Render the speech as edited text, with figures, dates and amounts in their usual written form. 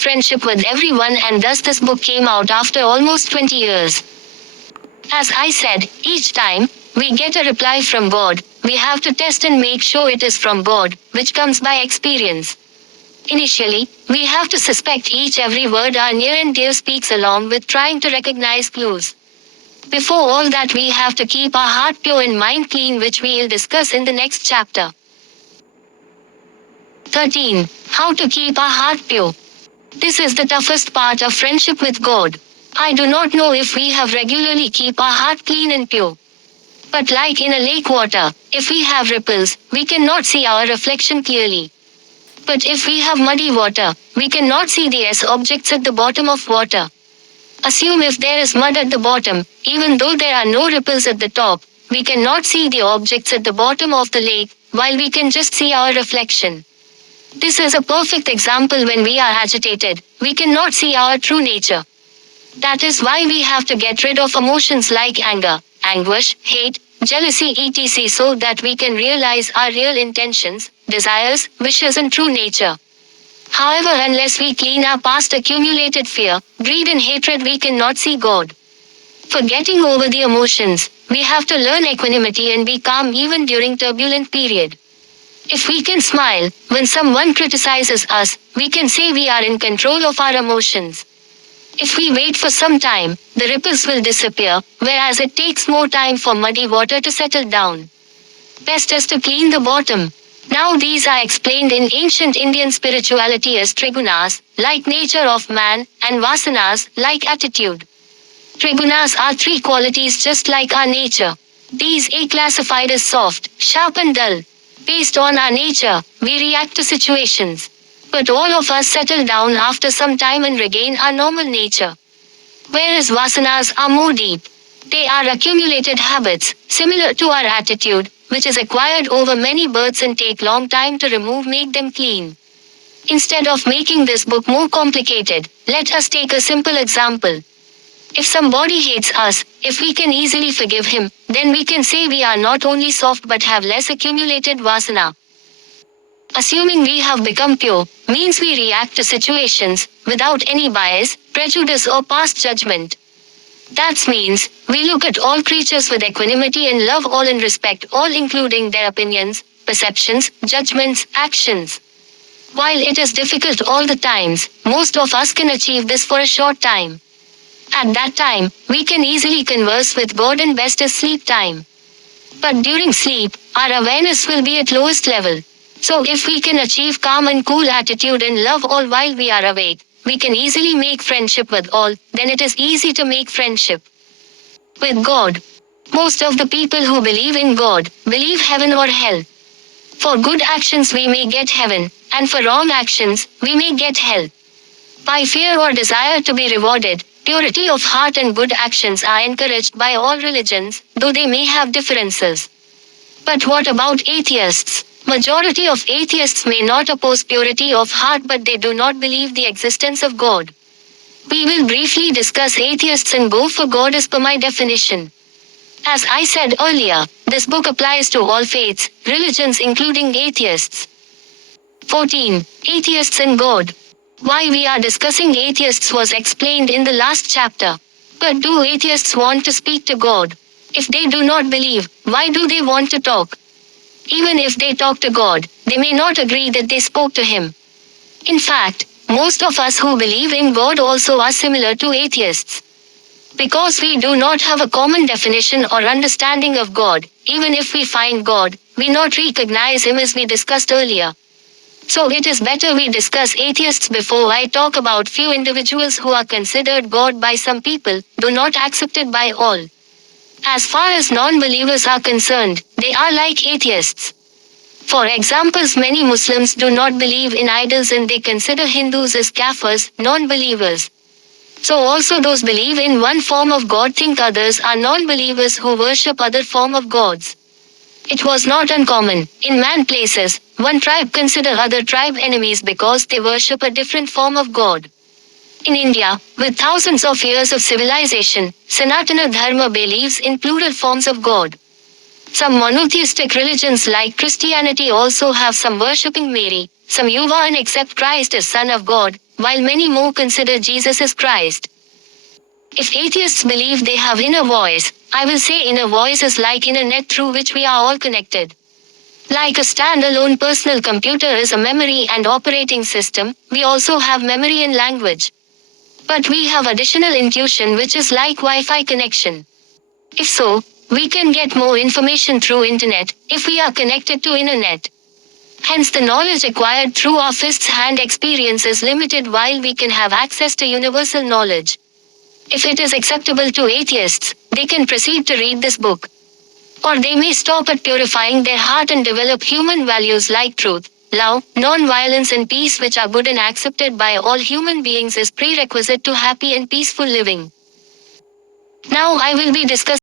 friendship with everyone, and thus this book came out after almost 20 years. As I said, each time we get a reply from God, we have to test and make sure it is from God, which comes by experience. Initially, we have to suspect every word our near and dear speaks, along with trying to recognize clues. Before all that, we have to keep our heart pure and mind clean, which we will discuss in the next chapter. 13. How to keep our heart pure. This is the toughest part of friendship with God. I do not know if we have regularly keep our heart clean and pure. But like in a lake water, if we have ripples, we cannot see our reflection clearly. But if we have muddy water, we cannot see the objects at the bottom of water. Assume if there is mud at the bottom, even though there are no ripples at the top, we cannot see the objects at the bottom of the lake, while we can just see our reflection. This is a perfect example. When we are agitated, we cannot see our true nature. That is why we have to get rid of emotions like anger, anguish, hate, jealousy, etc., so that we can realize our real intentions, desires, wishes, and true nature. However, unless we clean our past accumulated fear, greed, and hatred, we cannot see God. For getting over the emotions, we have to learn equanimity and be calm even during turbulent period. If we can smile when someone criticizes us, we can say we are in control of our emotions. If we wait for some time, the ripples will disappear, whereas it takes more time for muddy water to settle down. Best is to clean the bottom. Now these are explained in ancient Indian spirituality as trigunas, like nature of man, and vasanas, like attitude. Trigunas are three qualities just like our nature. These are classified as soft, sharp, and dull. Based on our nature, we react to situations. But all of us settle down after some time and regain our normal nature. Whereas vasanas are more deep. They are accumulated habits, similar to our attitude, which is acquired over many births and take long time to remove, make them clean. Instead of making this book more complicated, let us take a simple example. If somebody hates us, if we can easily forgive him, then we can say we are not only soft but have less accumulated vasana. Assuming we have become pure, means we react to situations without any bias, prejudice, or past judgment. That means we look at all creatures with equanimity and love all and respect all, including their opinions, perceptions, judgments, actions. While it is difficult all the times, most of us can achieve this for a short time. At that time, we can easily converse with God, and best is sleep time. But during sleep, our awareness will be at lowest level. So if we can achieve calm and cool attitude and love all while we are awake, we can easily make friendship with all, then it is easy to make friendship with God. Most of the people who believe in God, believe heaven or hell. For good actions we may get heaven, and for wrong actions, we may get hell. By fear or desire to be rewarded, purity of heart and good actions are encouraged by all religions, though they may have differences. But what about atheists? Majority of atheists may not oppose purity of heart, but they do not believe the existence of God. We will briefly discuss atheists and go for God as per my definition. As I said earlier, this book applies to all faiths, religions including atheists. 14. Atheists and God. Why we are discussing atheists was explained in the last chapter. But do atheists want to speak to God? If they do not believe, why do they want to talk? Even if they talk to God, they may not agree that they spoke to Him. In fact, most of us who believe in God also are similar to atheists. Because we do not have a common definition or understanding of God, even if we find God, we not recognize Him, as we discussed earlier. So it is better we discuss atheists before I talk about few individuals who are considered God by some people, though not accepted by all. As far as non-believers are concerned, they are like atheists. For examples, many Muslims do not believe in idols and they consider Hindus as kafirs, non-believers. So also those believe in one form of God think others are non-believers who worship other form of gods. It was not uncommon, in man places, one tribe consider other tribe enemies because they worship a different form of God. In India, with thousands of years of civilization, Sanatana Dharma believes in plural forms of God. Some monotheistic religions like Christianity also have some worshipping Mary. Some and accept Christ as Son of God, while many more consider Jesus as Christ. If atheists believe they have inner voice, I will say inner voice is like inner net through which we are all connected. Like a standalone personal computer is a memory and operating system, we also have memory and language. But we have additional intuition which is like Wi-Fi connection. If so, we can get more information through internet, if we are connected to internet. Hence the knowledge acquired through our fifth hand experience is limited while we can have access to universal knowledge. If it is acceptable to atheists, they can proceed to read this book. Or they may stop at purifying their heart and develop human values like truth, love, non-violence and peace which are good and accepted by all human beings as prerequisite to happy and peaceful living. Now I will be discussing